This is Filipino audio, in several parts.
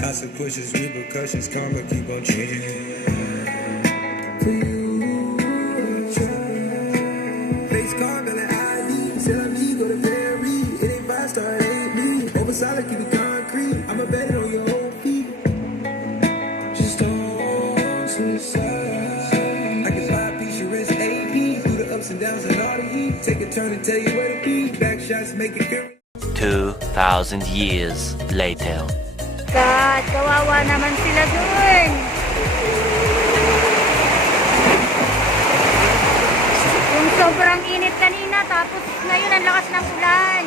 Consequences, repercussions, karma keep on changing. For you, face card, got an ID. Said I'm G, go to Perry. It ain't 5-star, it ain't me. Over solid, keep it concrete. I'ma bet it on your whole feet. Just don't suicide. I can buy a piece, your wrist AP. Through the ups and downs and all the heat. Take a turn and tell you where to be. Back shots, make it feel. 2,000 years later. God, kawawa naman sila dun. Yung sobrang init kanina, tapos ngayon ang lakas ng ulan.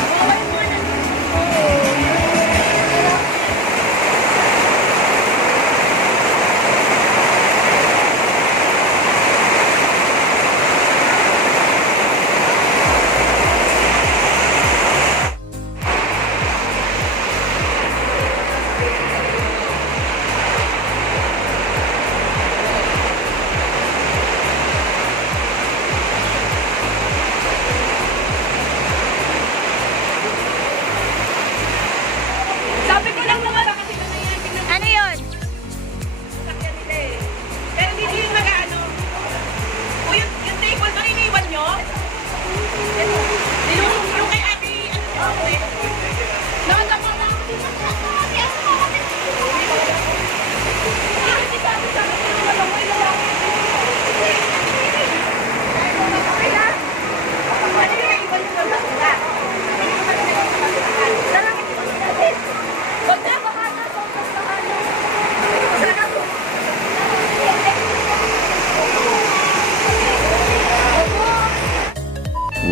Kawawa yung mga nandun. Ano yun? Pero hindi yung mag-ano. O yung table doon, iniwan nyo? Yung kay ate, ano yun? Nakatama lang.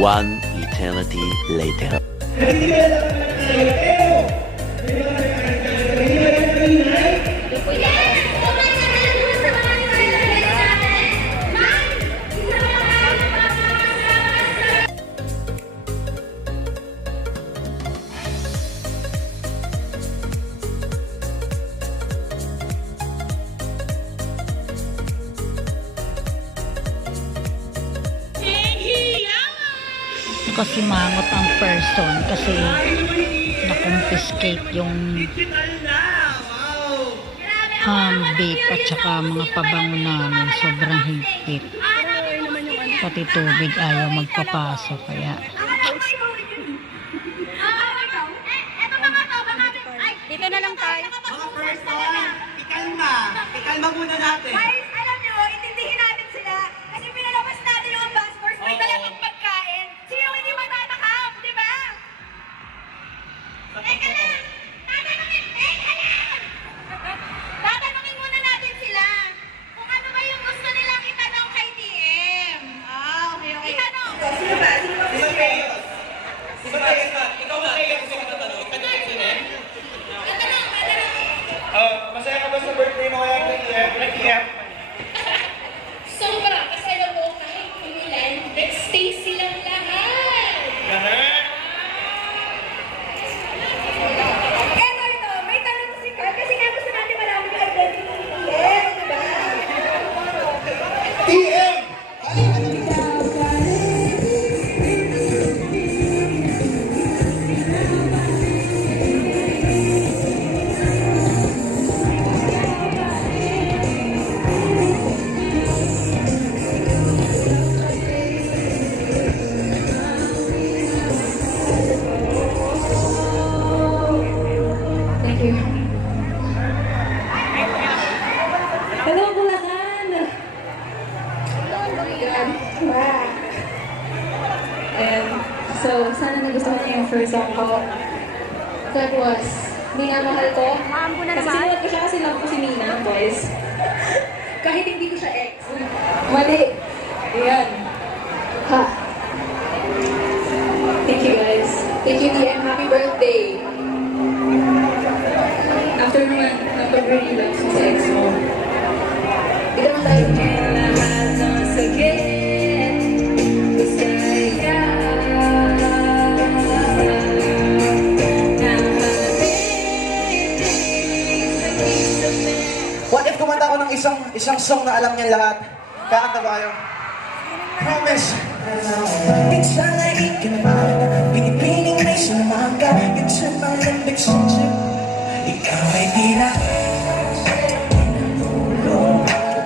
One eternity later. Kasi mangot ang person kasi na-confiscate yung vape at saka mga pabango namin. Sobrang higpit. Pati tubig ayaw magpapasok kaya Dito na lang tayo. Mga person, ikalma muna natin. Guys, alam nyo, intindihin natin sila. Kasi pinalabas natin yung ambassadors. May talagang pagkain. Sino hindi matatakam, di ba? Teka lang! Tatanungin muna natin sila kung ano ba yung gusto nilang itanong kay TM. Okay. Itanong! Sino ba? Ikaw ba? Gusto kita tanong. Masaya ka ba sa birthday mo kaya nag-iyak? Sobra! Kasi alam mo, kahit umulan, nag-stay silang lahat. Ito, may tanong si Carl kasi nga gusto natin marami yung identity ni TM, di ba? TM! Thank you. Hello, Bulacan! Wow. And so, sana nagustuhan niyo yung first song ko. That was Minamahal Ko. Maambo na Kasi naman. sinuot ko siya kasi love ko si Mina, boys. Kahit hindi ko siya ex. Mali. Ayan. Ha. Thank you, guys. Thank you, DM. Happy birthday. After naman, napag-really love sa ex mo. Dito naman tayo. What if kumanta ko ng isang song na alam niyan lahat? Kakanta ba kayo? Promise! Minsan ay ikinaman, pinipiling may sinamang ka. Minsan lumalambig sa tiyan. Ikaw ay tila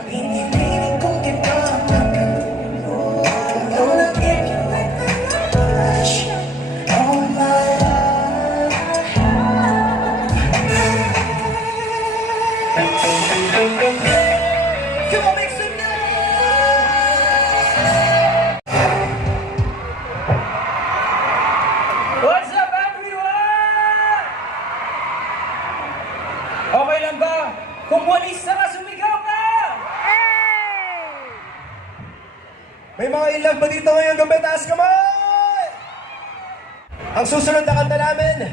pinipiling kong kita magkaroon ng iyong touch. Oh my love. Come on, make some noise! What's up, everyone? Okay lang ba? Kung walis na ka, sumigaw ka! May mga ilag ba dito ngayong gabi? Taas kamay! Ang susunod na kanta namin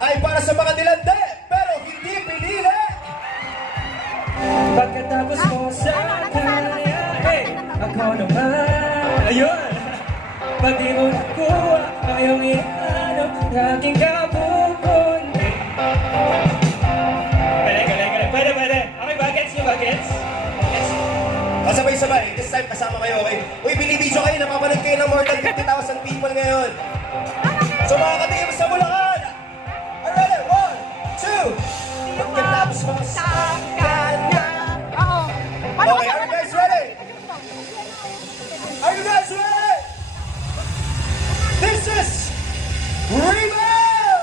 ay para sa mga nilande, pero hindi pinili! Pagkatapos mo sa kanya, ako naman, ayun! Pag di mo nakuha, ayong iano, aking kabukon. Pwede. Okay ba? Gets nyo ba? Gets? Sabay-sabay. This time kasama kayo, okay? Uy, binibidyo kayo, napapanood kayo ng more than 50,000 people ngayon. So mga katingin sa Bulacan! Are you ready? 1, 2! Pagkatapos mo sa kanya. Okay, are you guys ready? Are you guys ready? This is Rebel!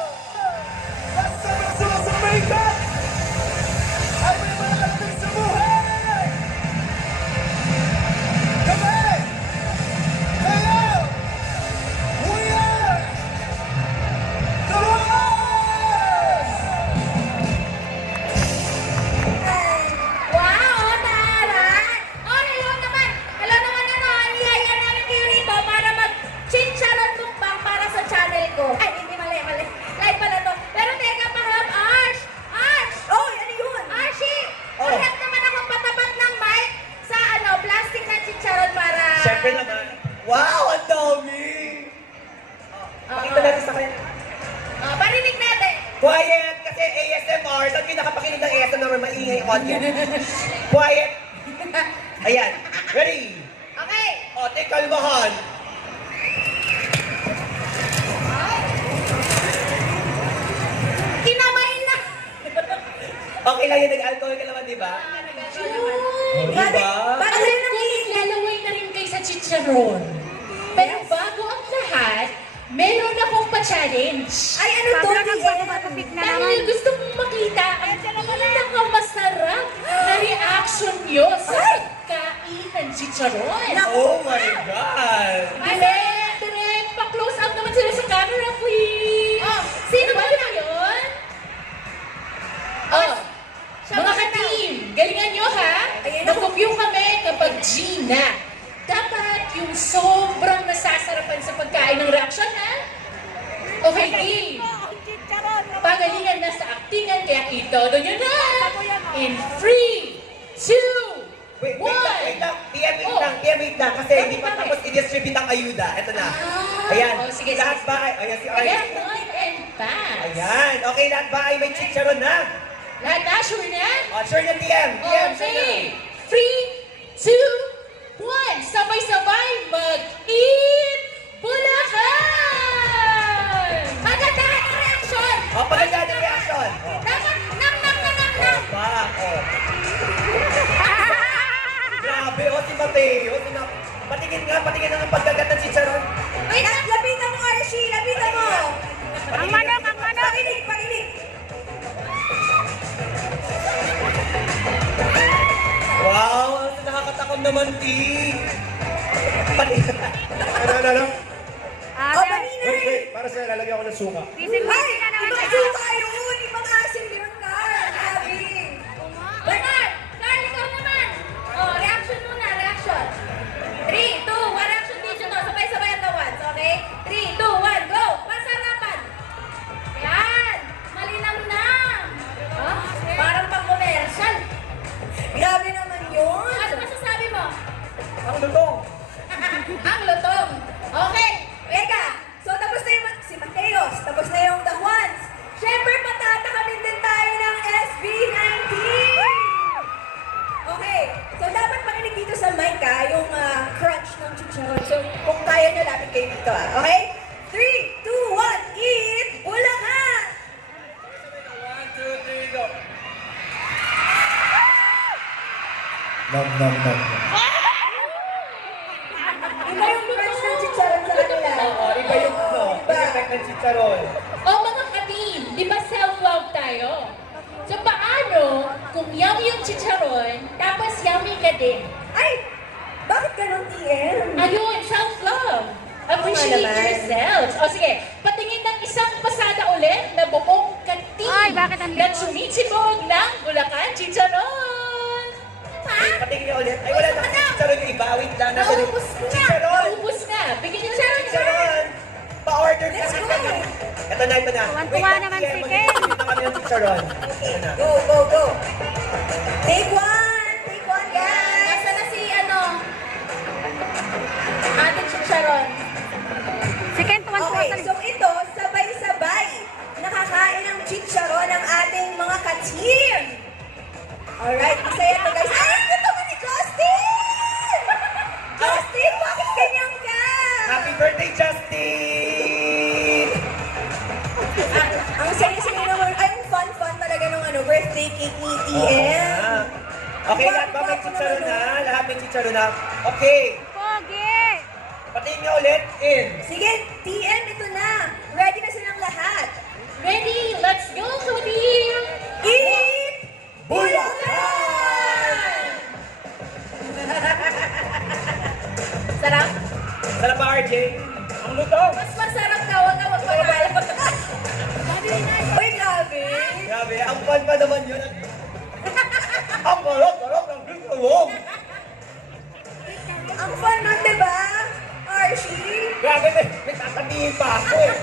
Basta sa Rebel! Ay, may mga kalapit sa buhay! Kami! Kayo! We are the Rockers! Wow, taray! Oh, hello naman! Hello naman niyaya namin kayo rito para mag-chincharon mukbang para sa channel ko. Ay, hindi mali. Live pala to. Pero teka, pahab, Arsh! Oh, ano yun? Arshie! Pahab naman akong patapat ng mic sa plastic na chincharon para... Siyempre naman. Wow, ang dami! Pakita natin sa kanya. Parinig natin! Quiet! Kasi ASMR, saan kayo nakapakinig ng ASMR, maingay audience? Quiet! Ayan. Ready? Okay! O, kalmahan. Kinamain na! Okay lang yun, nag-alcohol ka naman, di ba? O, di ba? Alam ko, naglalaway na rin kayo sa chicharon. Pero bago ang lahat, meron akong pa-challenge. Ay, ano to? Dahil gusto kong makita ang pinakamasarap na reaction nyo sa pagkain ng chicharon. Oh my God! Direct, pa-close up naman sila sa camera, please. Oh, sino ba Pwede ba yun? Oh, mga ka-team, galingan nyo ha. Nag-compute kami kapag Gina. Dapat yung sobrang nasasarapan sa pagkain ng reaction ha. Okay, team. Pagalingan na sa aktingan, kaya itodo nyo na. In 3, 2, Wait 1. lang. Wait lang. Kasi hindi pa tapos i-distribute ang ayuda. Ito na. Ayan. Oh, sige, Lahat sige. ba ay... Ayan si Arnie. Ayan, point and pass. Ayan. Okay, lahat ba ay may chicharon na? Lahat na, sure na? O, sure na TM. TM, sure na. Okay. 3, 2, 1. Sabay-sabay mag-eat Bulacan! Maganda ang reaction! O, paganda ng reaction. O. Dapat nang. Pa, o. Grabe, o si Mateo. Patingin nga ang pagkagat ng chicharon. Wait, lapitan mo, Archie! Lapitan mo! Ang manok! Parinig! Wow, nakakatakot naman, T. Ano? Wait, para sa'yo, lalagyan ko ng suka. Ay! Ibang suka yun! Ibang asin yun, Carl! Sabi! Bernard! Carl, ikaw naman! Oh, reaction muna, reaction! 3, 2, 1, reaction video to. Sabay-sabay ang once, okay? 3, 2, 1, go! Pasarapan! Yan! Malinam-nam! Oh, parang pang-commercial. Grabe naman yun! Ano masasabi mo? Ang lutong. Ang lutong. Okay. Teka. So, tapos na yung si Mateos. Tapos na yung The Ones. Siyempre, Nom, nom, nom. Iba yung crunch ng chicharon sa kanila. Oo, iba yung effect ng chicharon. O mga ka-team, di ba self-love tayo? So paano kung yummy yung chicharon, tapos yummy ka din? Ay! Bakit ganun, TM? Ayun, self-love. Appreciate Oo naman. yourselves. O sige, patingin ng isang pasada ulit na buong ka-team. Ay, bakit ang na sumisibog ng Bulacan Chicharon. Ay, patingin niyo ulit. Ay, wala na kasi chicharon yung iba. Wait lang. Nasa Naubos na. Chicharon! Naubos na. Bigyan niyo sa Chicharon! Pa-order Let's kasi go. kami. Ito na, ito na. Tuwan-tuwa Wait lang, naman Tia, si mag-ibig Ken. na kami ng chicharon. Ito na. Go, go, go. Take one! Take one, guys! Nasa na si, Ate Chicharon. Si Ken, tuwan-tuwa Okay, so ito, sabay-sabay. Nakakain ng chicharon ng ating mga ka-team. Alright, masaya to guys. Ay, ito ba ni Justin? Justin, bakit ganyan ka? Happy birthday, Justin! Ang saya-saya naman, ay, ang fun-fun talaga ng birthday cake ni TM. Okay, lahat ba may chicharon na? Lahat may chicharon na? Okay. Pogi! Patingin niyo ulit. In. Sige, TM, ito na. Ready na silang lahat. Ready? Let's go, ka-team. Eat! Bulacan! Sarap? Sarap ba, RJ? Ang luto. Mas masarap ka, wag ka magpapalap. Uy, grabe. Grabe, ang fun pa naman yun. Ang barok ng chicharon. Ang fun nun, diba? Archie? Grabe, may tatabihin pa ako eh.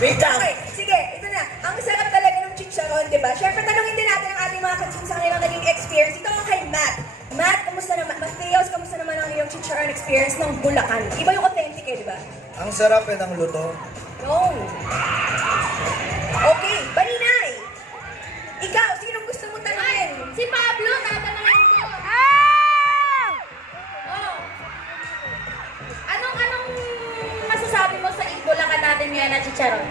Wait lang. Okay, sige, ito na. Ang sarap talaga ng chicharon, di ba? Siyempre, tanongin din natin ang ating mga ka-team sa kanilang naging experience. Ito ang kay Matt. Matt, kamusta naman? Mateos, kamusta naman ang iyong chicharon experience ng Bulacan? Iba yung authentic eh, di ba? Ang sarap ng luto. No. Okay, Baninay. Ikaw, sinong gusto mong tanongin? Si Pablo, tatanungin ko. Oh. Anong masasabi mo sa Bulacan natin ngayon na chicharon?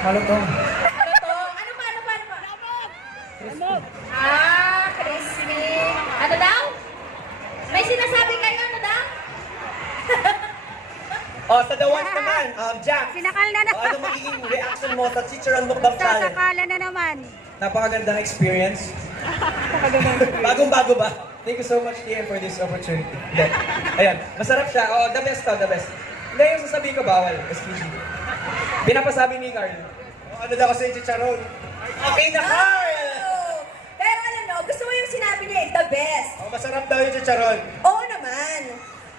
Malutong. Ano to? Ano pa? Ah, crispy. Ano daw? May sinasabi kayo, ano daw? Oh, sa the ones naman, Jack. Sinakal na naman. Ano magiging reaction mo sa chicharon mukbang challenge? Sasakala na naman. Napakagandang experience. Bagong-bago ba? Thank you so much, TM, for this opportunity. Hindi. Ayan, masarap siya. Oh, the best to, the best. Hindi, yung sasabihin ko bawal. Excuse me. Pinapasabi ni Carl. Oh, ano daw kasi yung chicharon? Okay na, Carl! Oh. Pero alam mo, gusto mo yung sinabi niya, the best. Oh, masarap daw yung chicharon. Oo naman.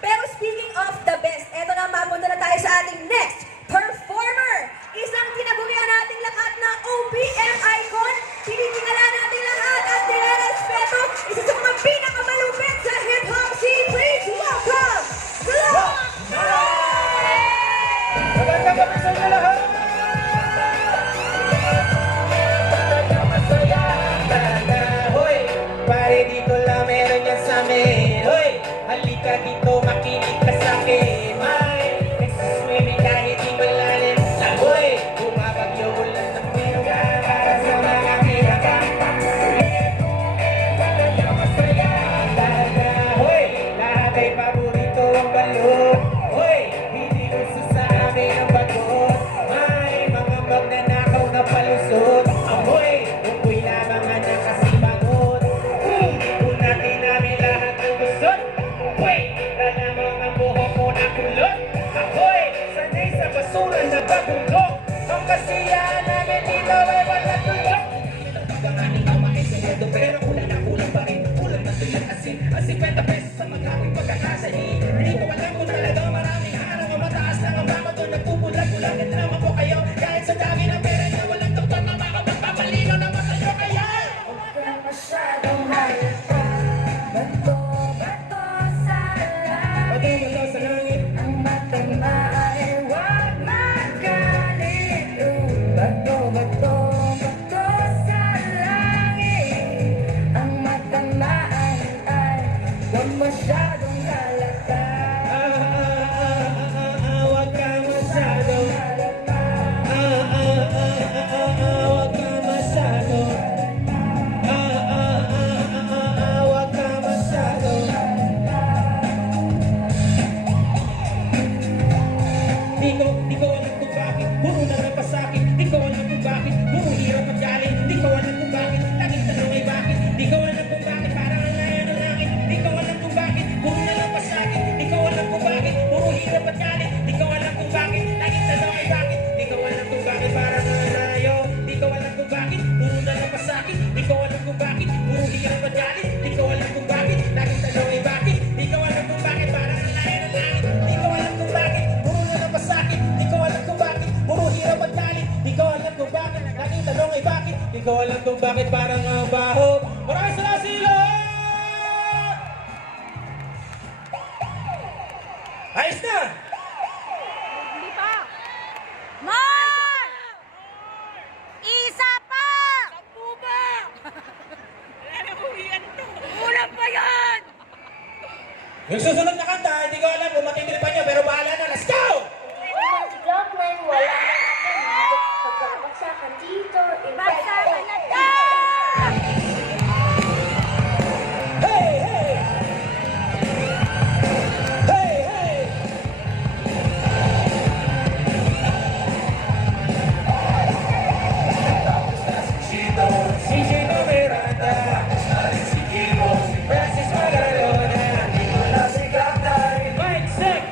Pero speaking of the best, eto na, mapunta na tayo sa ating next performer. Isang tinagurian nating lahat na OPM icon. Tinitingala natin lahat at nilarespeto. Isa sa mga pinakamalupit sa hip-hop scene. Please welcome, Glock! Magandang gabi sa inyo lahat! Hoy, pare dito lang meron yan sa amin. Hoy, halika dito, makinig ka sa akin. May nagsaswimming kahit di malalim. Hoy, bumabagyo ulan ng bingga para sa puro na lang masakit. Di ko alam kung bakit, puro hirap magalit. Di ko alam kung bakit, laging tanong ay bakit. Di ko alam kung bakit, parang ang layo ng langit. Di ko alam kung bakit, puro na lang masakit. Di ko alam kung bakit, puro hirap magalit. Di ko alam kung bakit, laging tanong ay bakit. Di ko alam kung bakit, parang ang baho. Maraming salamat sa ilo! Ayos na! Hindi pa. Mar! Isa pa! Sampu ba? Kulang pa yan! Yung susunod na kanta, hindi ko alam kung matitripan niyo, pero bahala na. Let's go! Si Cloud 9, wala na natin. Pagkakabagsakan dito, Bagsakan na to! Hey, hey! Hey, hey! Si Gino Miranda, si Kimo, si Francis Magalona, Mike Sec,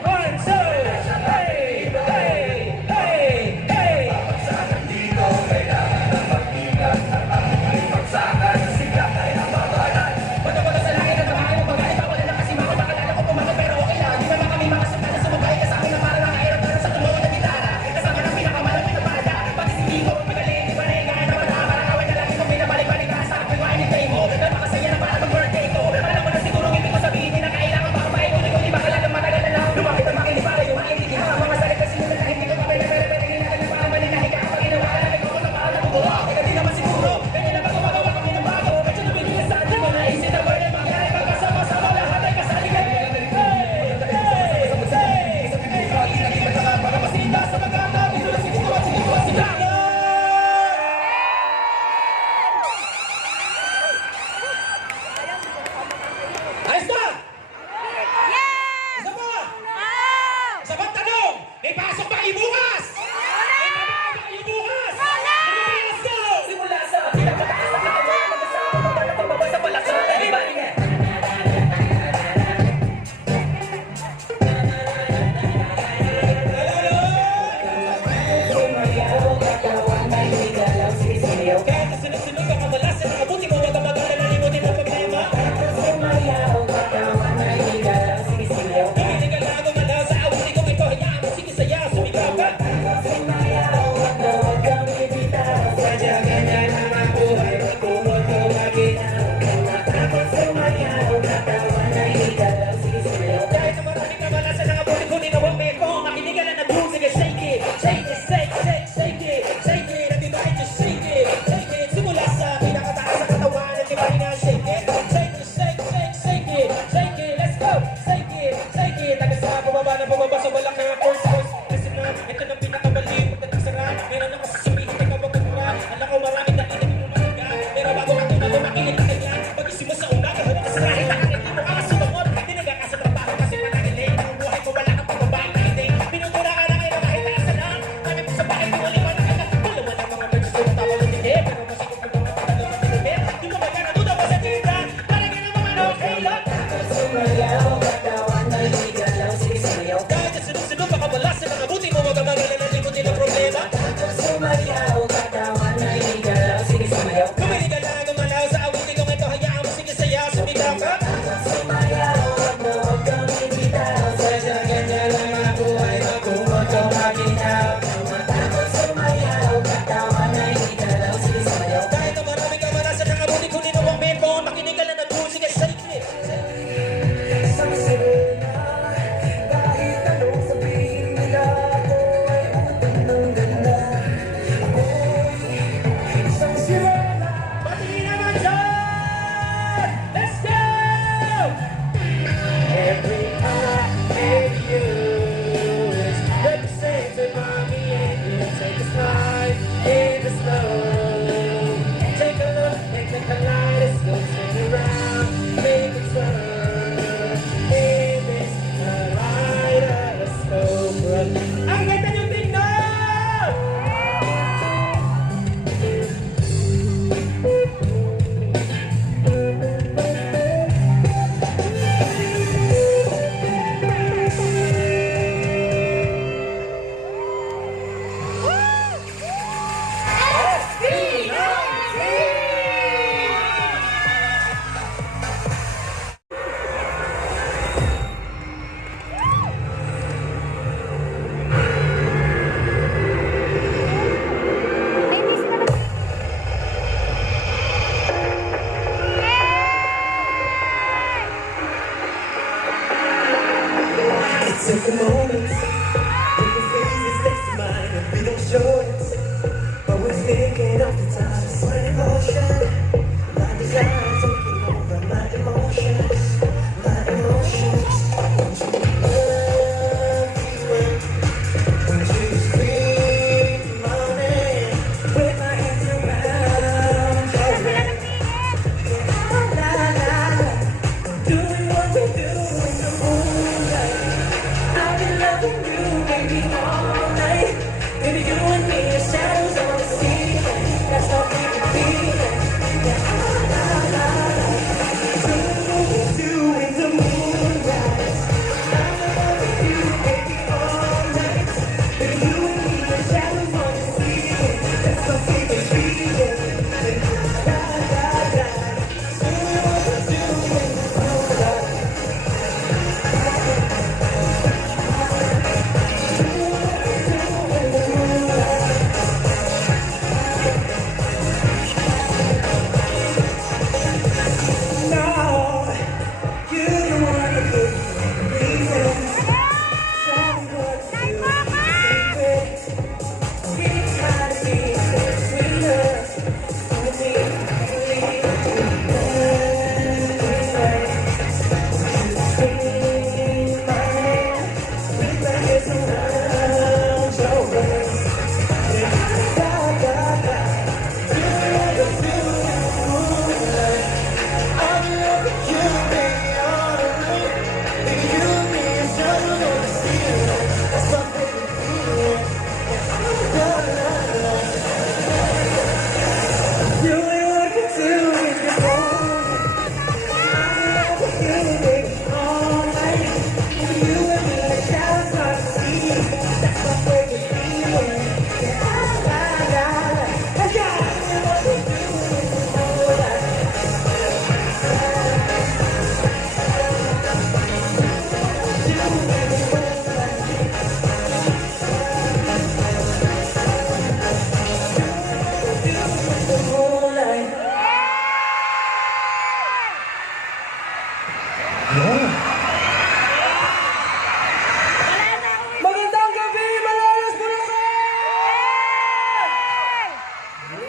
Magandang gabi, Malolos Bulacan!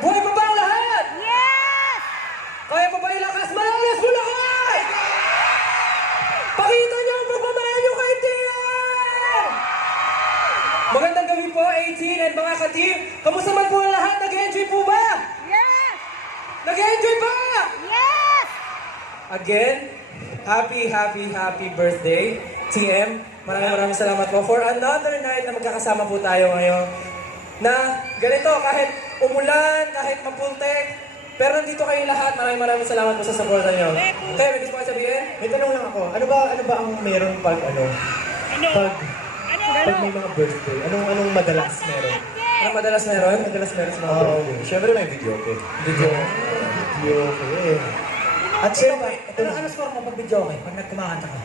Buhay pa ba ang lahat? Yes! Kaya pa ba ilakas, Malolos Bulacan? Pakita niyo ang pagmamahal niyo kay TM! Magandang gabi po, 18 and mga ka-team. Kamusta man po ang lahat? Nag-enjoy po ba? Yes! Nag-enjoy ba? Yes! Again, happy birthday, TM. Maraming salamat po for another night na magkakasama po tayo ngayon. Na ganito, kahit umulan, kahit mapultek, pero nandito kayo lahat. Maraming salamat po sa support niyo. Okay, may gusto kayo sabihin? May tanong lang ako, ano ba ang meron pag may mga birthday? Anong madalas meron? Anong madalas meron? Madalas meron sa mga birthday. Siyempre may video, okay? Video, okay. At siyempre, Ano score mo pag video okay? Pag nagkumakanta ka?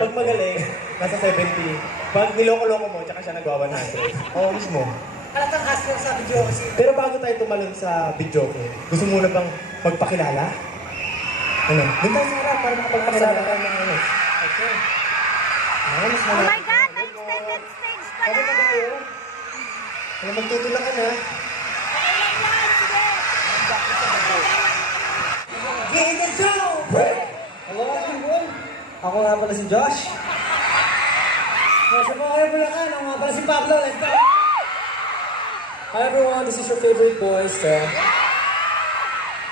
pag magaling, nasa 70. Pag niloko-loko mo, tsaka siya nagwa 100. Oo, mismo. Halatang asper sa video kasi. Pero bago tayo tumalon sa video, okay? Gusto mo na bang magpakilala? Ano? Doon tayo sa harap para makapagpakilala tayo ng ano. Okay. Oh my God! May extended stage pa na! Ano kayo? Ano magtutulakan ha? Hello everyone! Ako nga pala si Josh. Sa mga kayo Bulacan, ako nga pala si Pablo. Let's go! Hi everyone, this is your favorite boy, Seth.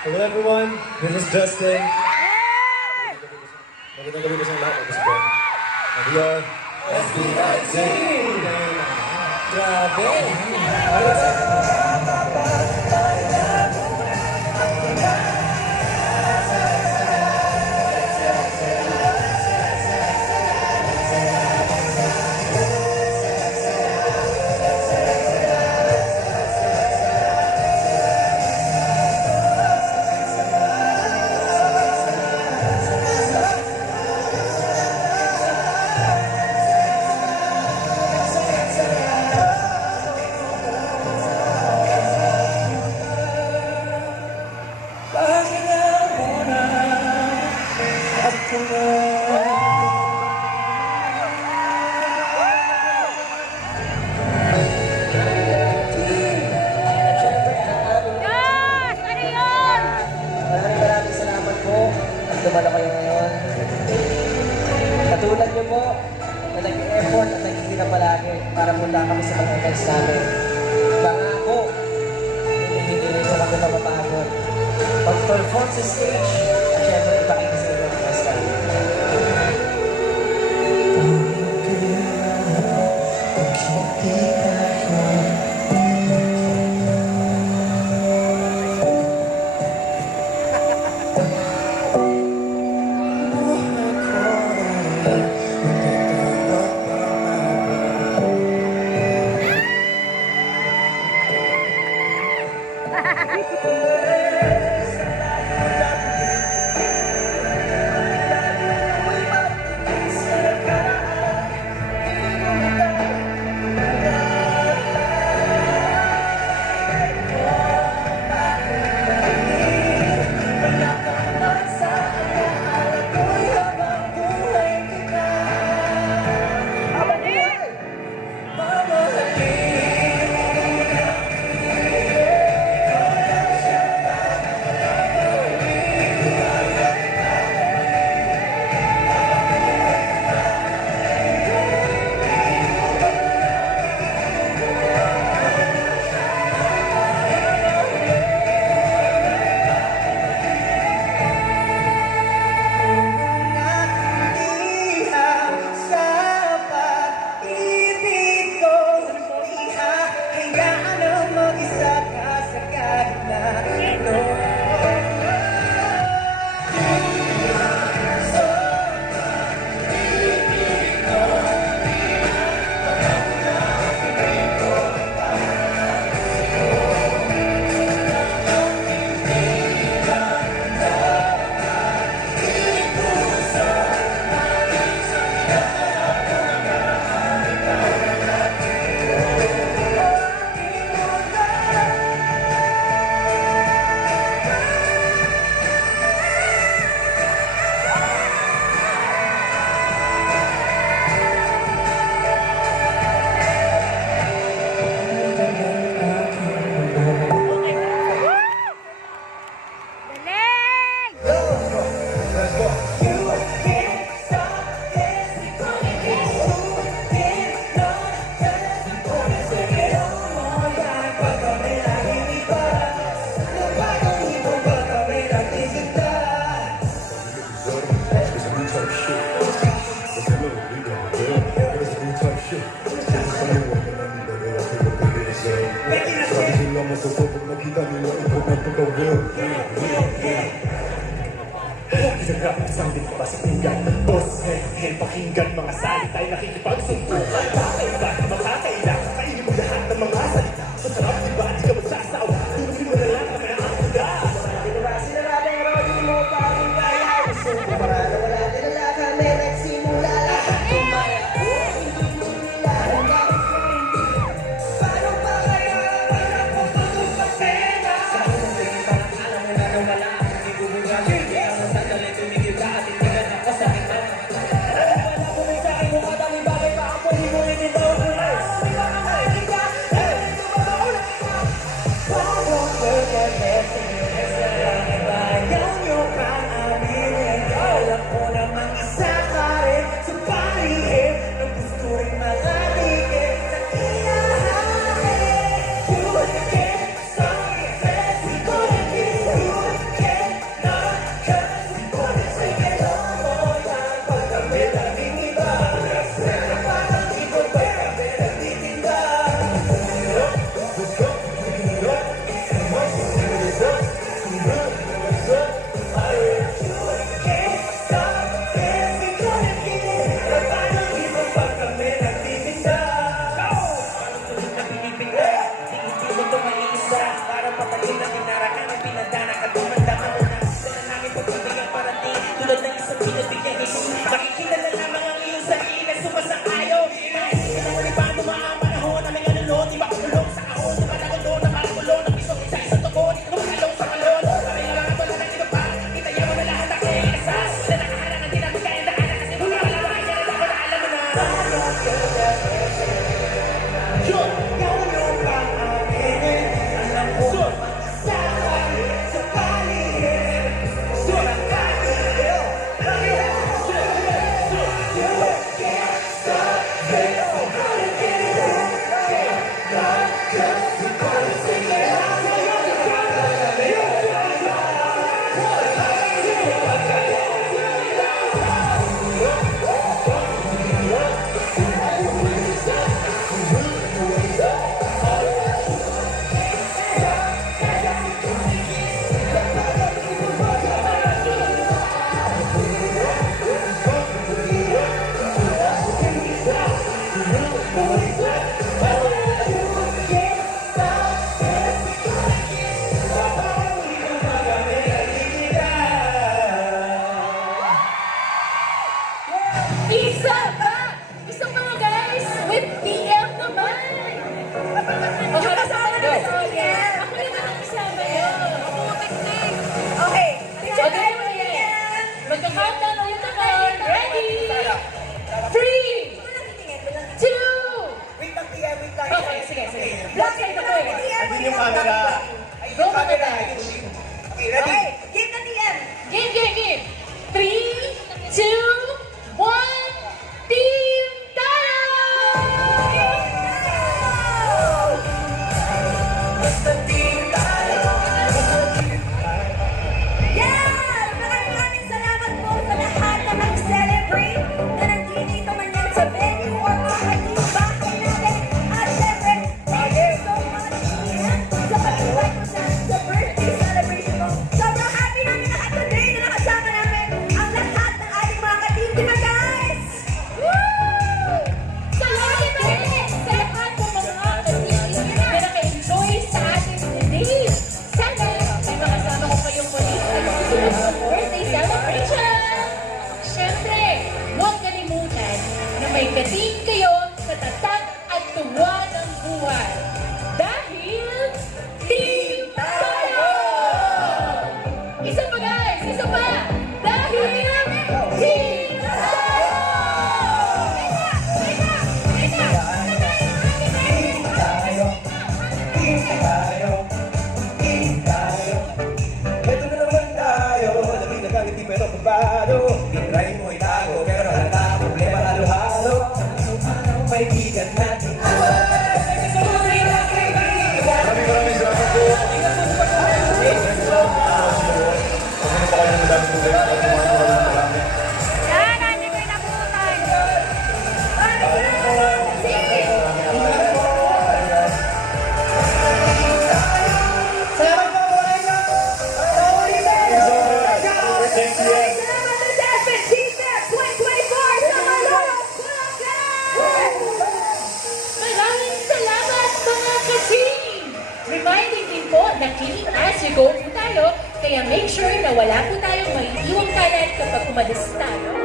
Hello everyone, this is Justin. Magandang gabi ko sa lahat. Gusto ko. And we are SB19! Grabe! kami sa mga events namin. Pangako, hindi rin sa kami mapapagod. Pag-perform sa stage, at syempre ipakita sa inyo ang best time. Sambit pa sa pinggan, boss, pakinggan mga salita ay nakikipagsuntukan. Bakit ba makakailangan? Kainin mo lahat ng mga salita. Sa sarap, di ba? Di ka magsasawa. Tulungin mo na lang ang mga akda. Sinarada ang radio mo, parang kaya. Gusto ko para na wala nila kami nagsimula lahat. Kumaya, hindi mo nila ang bakit ko hindi. Paano ba kaya wala ko pagpapasena? Sa unang tingin pa ng alam mo na nawala ang ibubungan. Kaya ang sandali tumigil ka at tindigan ako sa kita. Wala ko may sa akin mo kadami bagay pa ako, hindi mo rin ito. okupado. Try mo itago, pero halata problema halo-halo. Kaibigan natin. Maraming salamat po. Salamat po, Buwayo! Sa ulitin! Thank you. Salamat sa Jasmine T-Fest 2024 sa Malolo, Bulacan! Maraming salamat mga ka-team! Reminding din po na clean as you go po tayo, kaya make sure na wala po tayong maiiwang kalat kapag umalis tayo.